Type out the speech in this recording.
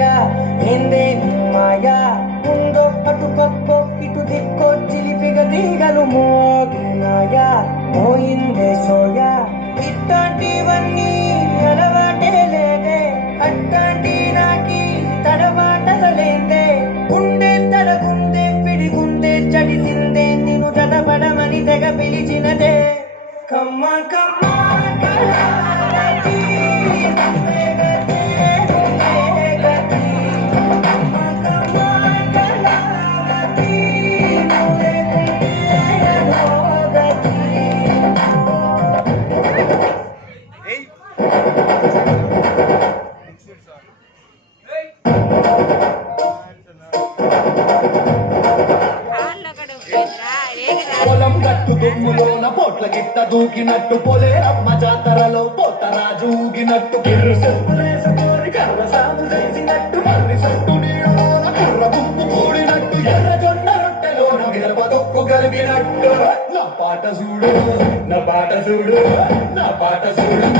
మాయా ఏందే నీ మాయా ఉందో అటు పక్కో ఇటు దిక్కో చిలిపిగ తీగలు మోగినాయా పోయిందే సోయా ఇట్లాంటివన్నీ అలవాటే లేదే అట్లాంటి నాకి తడబాటలేదే గుండె తడగుందే పిడిగుందే చడిసిందే నిన్ను చదవడమని తెగ పిలిచినదే కమ్మ కమ్మ కళారతి నువ్వే గతే నువ్వే గతి కమ్మ కమ్మ కళారతి నువ్వే గతి పొలం గట్టు దుమ్ములోన పోట్ల గిట్ట దూకినట్టు పొలేరమ్మ జాతరలో పోతరాజు ఊగినట్టు కిర్రు చెప్పులేసుకొని కర్ర సాము చేసినట్టు మర్రి సట్టు నీడలోన కుర్ర గుంపు కూడినట్టు ఎర్ర జొన్న రొట్టెలోన మిరప తొక్కు కలిగినట్టు నా పాట చూడు నా పాట చూడు నా పాట చూడు